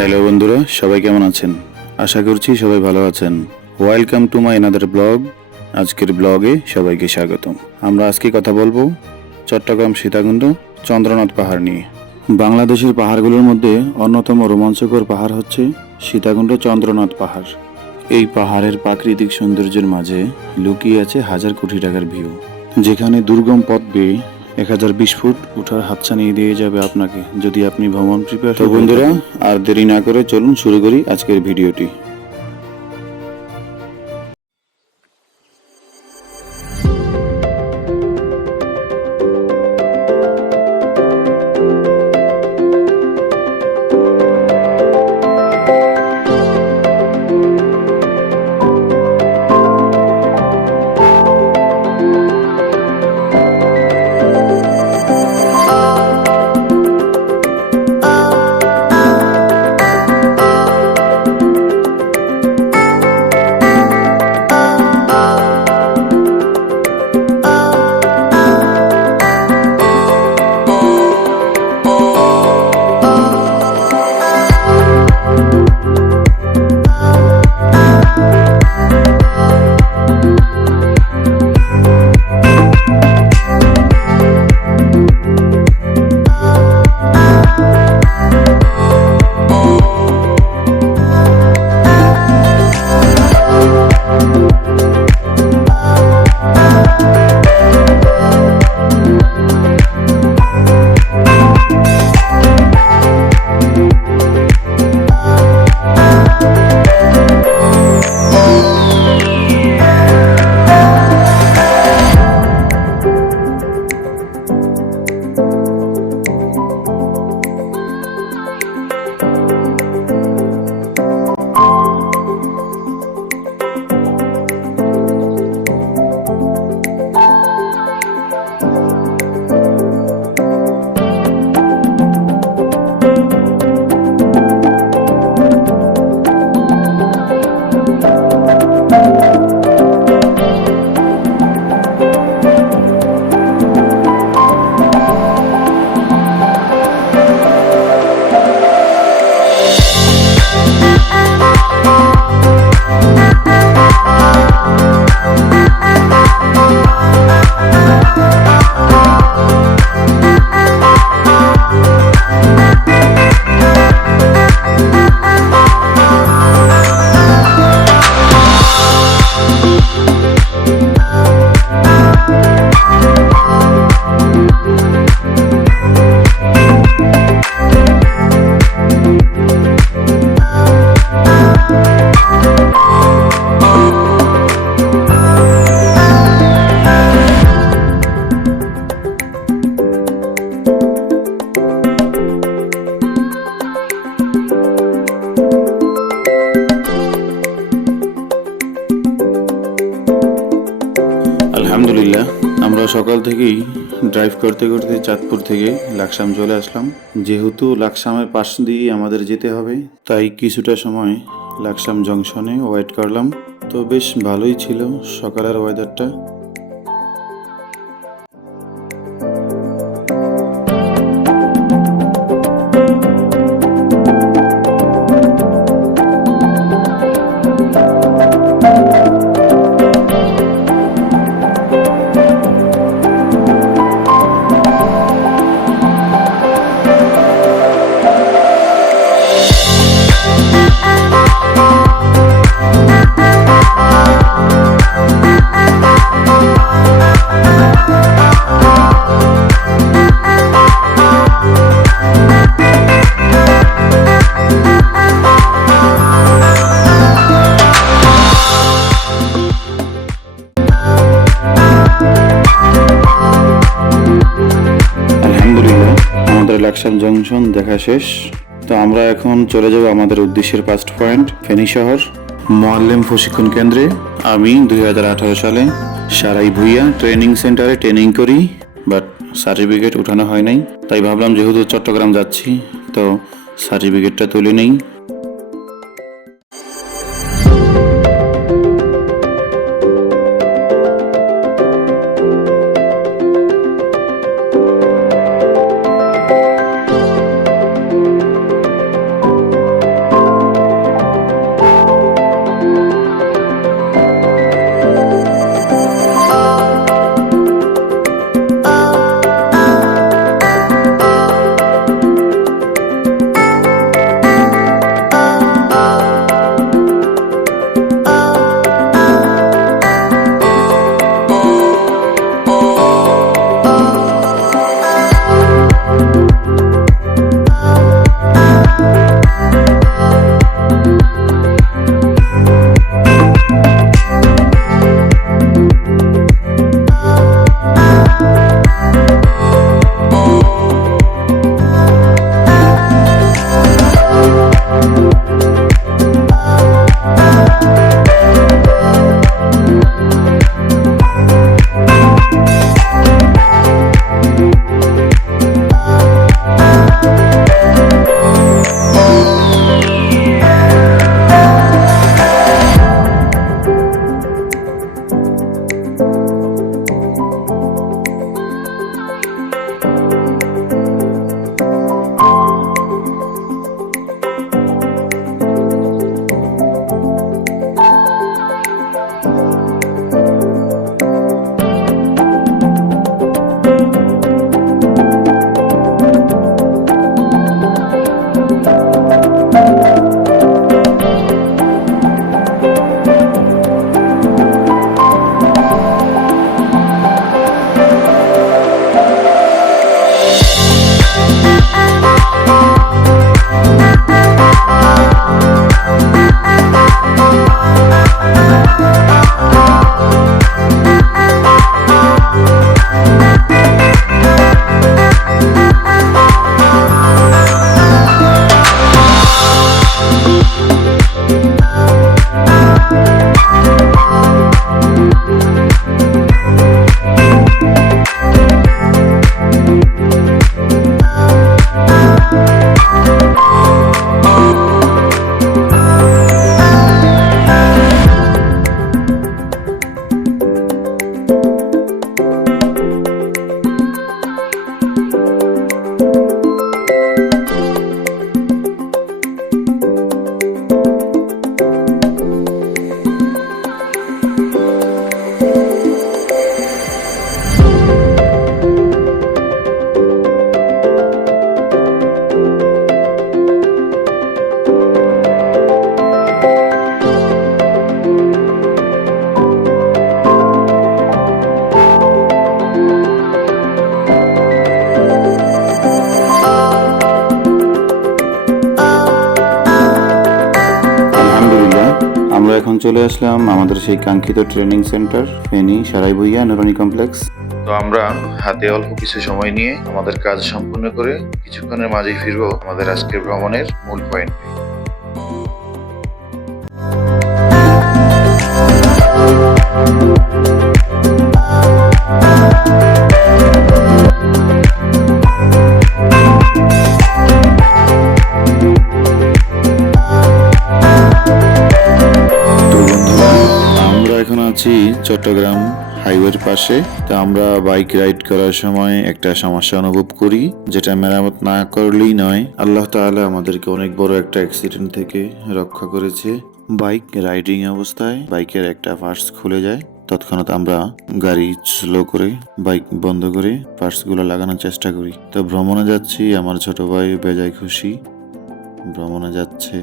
Hello বন্ধুরা, সবাই কেমন আছেন? আশা করছি সবাই ভালো আছেন। Welcome to my another blog. আজকের ব্লগে সবাইকে স্বাগতম। আমরা আজকে কথা বলবো চট্টগ্রাম সীতাকুণ্ড চন্দ্রনাথ পাহাড় নিয়ে। বাংলাদেশের পাহাড়গুলোর মধ্যে অন্যতম রোমাঞ্চকর পাহাড় হচ্ছে সীতাকুণ্ড চন্দ্রনাথ পাহাড়। এই পাহাড়ের প্রাকৃতিক সৌন্দর্যের মাঝে লুকিয়ে আছে হাজার কোটি টাকার ভিউ, যেখানে দুর্গম পথ বেয়ে 1020 ফুট উঠার হাতছানি দিয়ে যাবে আপনাকে, যদি আপনি ভ্রমণ প্রিপেয়ার। তো বন্ধুরা, আর দেরি না করে চলুন শুরু করি আজকের ভিডিওটি। আলহামদুলিল্লাহ, আমরা সকাল থেকেই ড্রাইভ করতে করতে চাঁদপুর থেকে লাকসাম চলে আসলাম। যেহেতু লাকসামের পাশ দিয়ে আমাদের যেতে হবে, তাই কিছুটা সময় লাকসাম জংশনে ওয়েট করলাম। তো বেশ ভালোই ছিল সকালের ওয়েদারটা। লাকসাম জংশন দেখা শেষ। তো আমরা এখন চলে যাব আমাদের উদ্দেশ্যের ফার্স্ট পয়েন্ট ফেনী শহর মোয়াল্লেম প্রশিক্ষণ কেন্দ্রে। আমি 2018 সালে সারাই ভুইয়া ট্রেনিং সেন্টারে ট্রেনিং করি, বাট সার্টিফিকেট উঠানো হয় নাই। তাই ভাবলাম যেহেতু চট্টগ্রাম যাচ্ছি, তো সার্টিফিকেটটা তুলে নেই। চলে আসলাম আমাদের সেই কাঙ্ক্ষিত ট্রেনিং সেন্টার ফেনী সারাই ভুইয়া নুরানি কমপ্লেক্স। তো আমরা হাতে অল্প কিছু সময় নিয়ে আমাদের কাজ সম্পূর্ণ করে কিছুক্ষণের মাঝেই ফিরবো আমাদের আজকের ভ্রমণের মূল পয়েন্ট। এখন আছি চট্টগ্রাম হাইওয়ের পাশে। তো আমরা বাইক রাইড করার সময় একটা সমস্যা অনুভব করি, যেটা মেরামত না করলেই নয়। আল্লাহ তাআলা আমাদেরকে অনেক বড় একটা অ্যাক্সিডেন্ট থেকে রক্ষা করেছে। বাইক রাইডিং অবস্থায় বাইকের একটা পার্টস খুলে যায়। তৎক্ষণাৎ আমরা গাড়ি স্লো করে বাইক বন্ধ করে পার্টস গুলো লাগানোর চেষ্টা করি। তো ভ্রমণে যাচ্ছি, আমার ছোট ভাই বেজায় খুশি ভ্রমণে যাচ্ছে।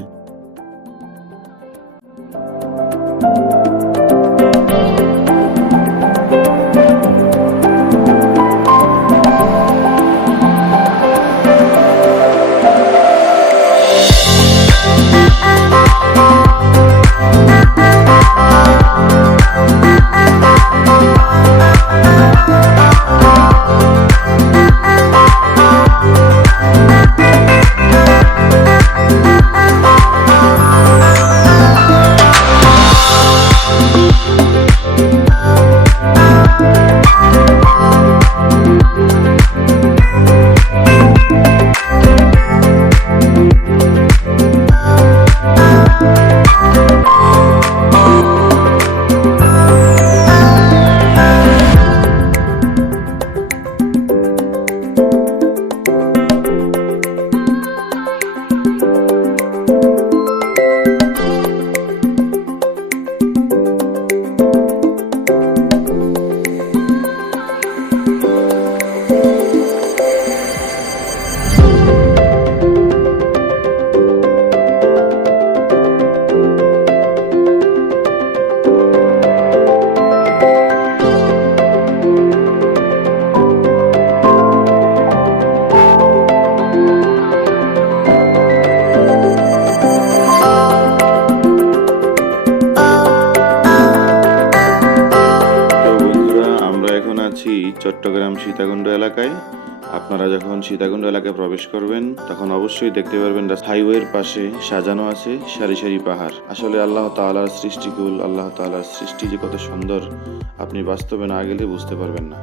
চট্টগ্রাম সীতাকুণ্ড এলাকায়। আপনারা যখন সীতাকুণ্ড এলাকায় প্রবেশ করবেন তখন অবশ্যই দেখতে পারবেন হাইওয়ের পাশে সাজানো আছে সারি সারি পাহাড়। আসলে আল্লাহ তাআলার সৃষ্টিকুল, আল্লাহ তাআলার সৃষ্টি যে কত সুন্দর, আপনি বাস্তবে না গেলে বুঝতে পারবেন না।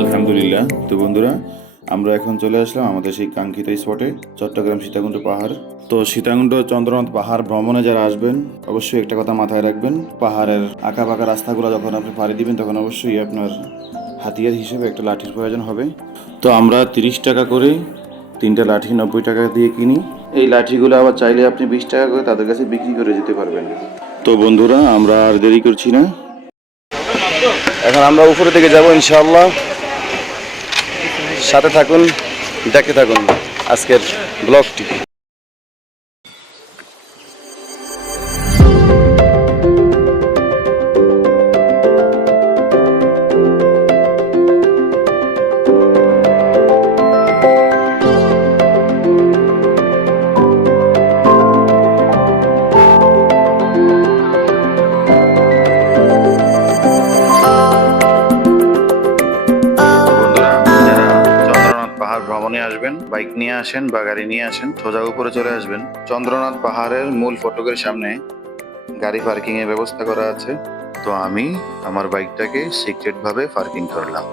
আলহামদুলিল্লাহ। তো বন্ধুরা, আমরা এখন চলে আসলাম আমাদের সেই কাঙ্ক্ষিত স্পটে, চট্টগ্রাম সীতাকুণ্ড পাহাড়। তো সীতাকুণ্ড চন্দ্রনাথ পাহাড় ভ্রমণে যারা আসবেন অবশ্যই একটা কথা মাথায় রাখবেন, পাহাড়ের আঁকা বাঁকা রাস্তাগুলো যখন আপনি পাড়ি দিবেন তখন অবশ্যই আপনার হাতিয়ার হিসেবে একটা লাঠির প্রয়োজন হবে। তো আমরা 30 টাকা করে 3টা লাঠি 90 টাকা দিয়ে কিনি। এই লাঠিগুলো আবার চাইলে আপনি 20 টাকা করে তাদের কাছে বিক্রি করে যেতে পারবেন। তো বন্ধুরা, আমরা আর দেরি করছি না, এখন আমরা উপরে দিকে যাব ইনশাআল্লাহ। সাথে থাকুন, দেখতে থাকুন আজকের ব্লগটি। ভ্রমণে আসবেন, বাইক নিয়ে আসেন বা গাড়ি নিয়ে আসেন, সোজা উপরে চলে আসবেন। চন্দ্রনাথ পাহাড়ের মূল ফটকের সামনে গাড়ি পার্কিং এর ব্যবস্থা করা আছে। তো আমি আমার বাইকটাকে সিক্রেট ভাবে পার্কিং করলাম।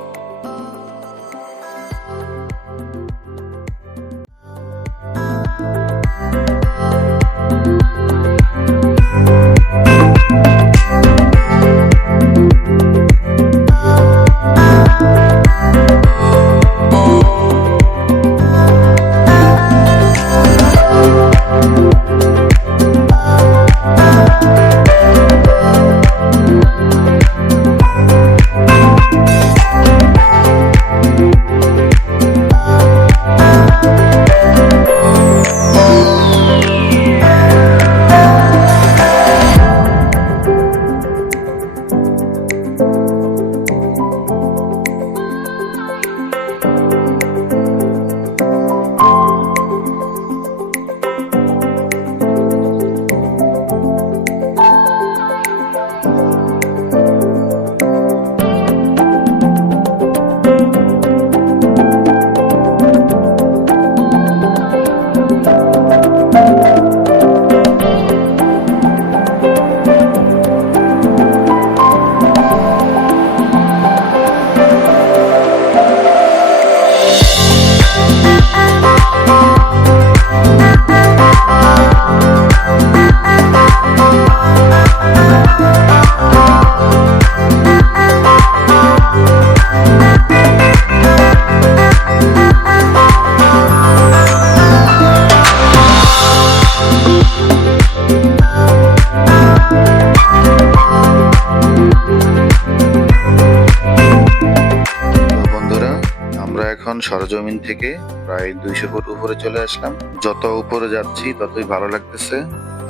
এখন সরজমিন থেকে প্রায় 200 ফুট উপরে চলে আসলাম। যত উপরে যাচ্ছি ততই ভালো লাগতেছে।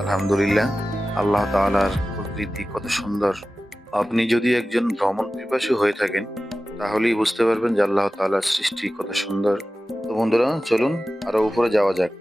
আলহামদুলিল্লাহ, আল্লাহ তাআলার প্রকৃতি কত সুন্দর। আপনি যদি একজন ভ্রমণ পিপাসু হয়ে থাকেন তাহলেই বুঝতে পারবেন যে আল্লাহ তাআলার সৃষ্টি কত সুন্দর। তো বন্ধুরা, চলুন আরো উপরে যাওয়া যাক।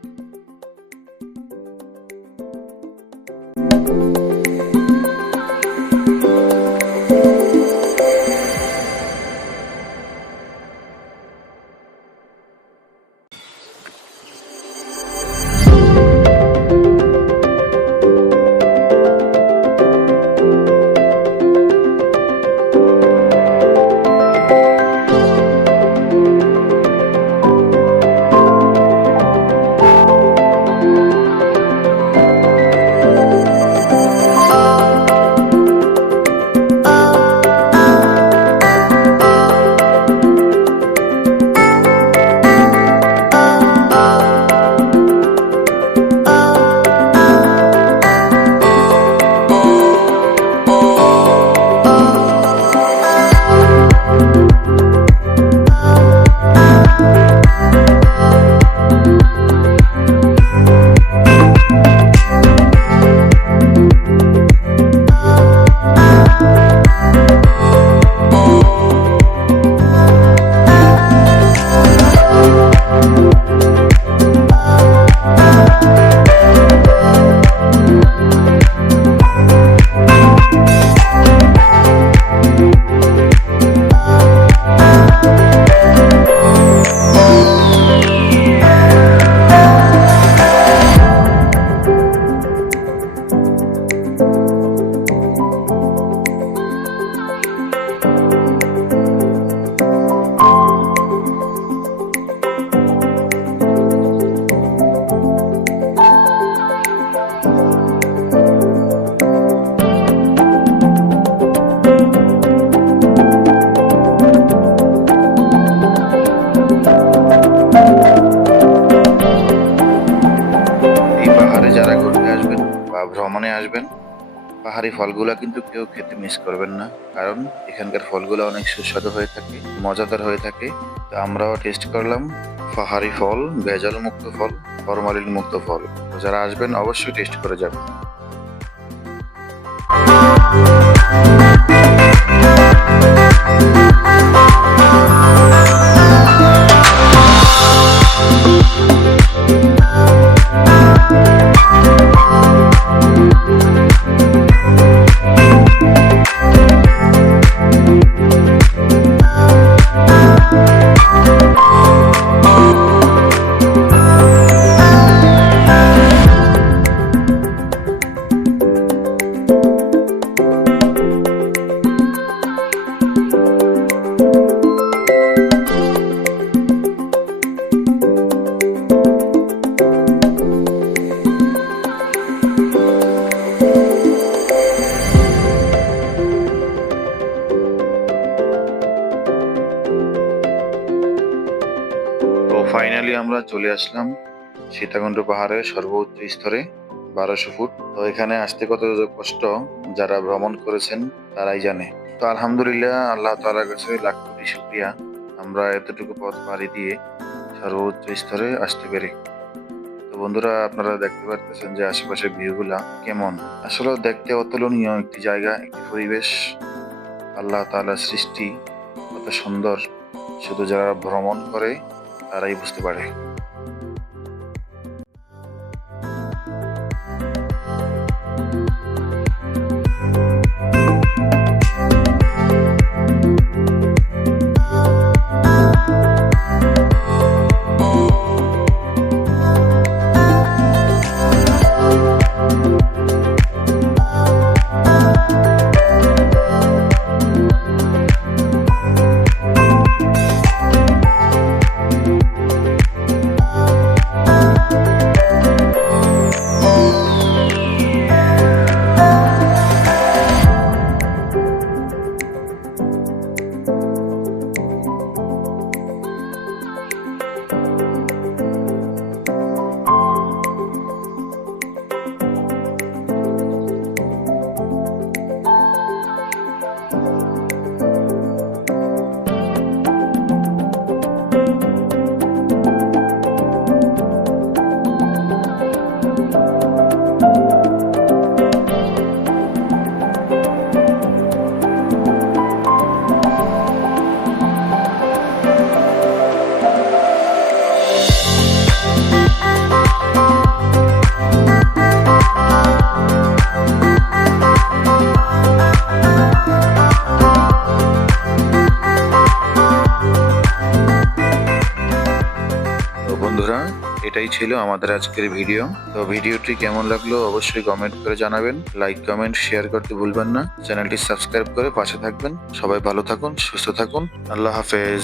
ভ্রমণে আসবেন, পাহাড়ি ফলগুলা কিন্তু কেউ খেতে মিস করবেন না, কারণ এখানকার ফলগুলো অনেক সুস্বাদু হয়ে থাকে, মজাদার হয়ে থাকে। তো আমরাও টেস্ট করলাম পাহাড়ি ফল, ভেজাল মুক্ত ফল, ফরমালিন মুক্ত ফল। তো যারা আসবেন অবশ্যই টেস্ট করে যাবেন। ফাইনালি আমরা চলে আসলাম সীতাকুণ্ড পাহাড়ের সর্বোচ্চ স্তরে, 1200 ফুট। তো এখানে আসতে কত কষ্ট যারা ভ্রমণ করেছেন তারাই জানে। তো আলহামদুলিল্লাহ, আল্লাহ তাআলার কাছে লাখ কোটি শুকরিয়া, আমরা এতটুকু পথ পাড়ি দিয়ে সর্বোচ্চ স্তরে আসতে পেরে। তো বন্ধুরা, আপনারা দেখতে পারতেছেন যে আশেপাশের ভিউগুলা কেমন। আসলে দেখতে অতুলনীয় একটি জায়গা, একটি পরিবেশ। আল্লাহ তাআলার সৃষ্টি কত সুন্দর, শুধু যারা ভ্রমণ করে তারাই বুঝতে পারে। এটাই ছিল আমাদের আজকের ভিডিও। তো ভিডিওটি কেমন লাগলো অবশ্যই কমেন্ট করে জানাবেন, লাইক কমেন্ট শেয়ার করতে ভুলবেন না, চ্যানেলটি সাবস্ক্রাইব করে পাশে থাকবেন। সবাই ভালো থাকুন, সুস্থ থাকুন, আল্লাহ হাফেজ।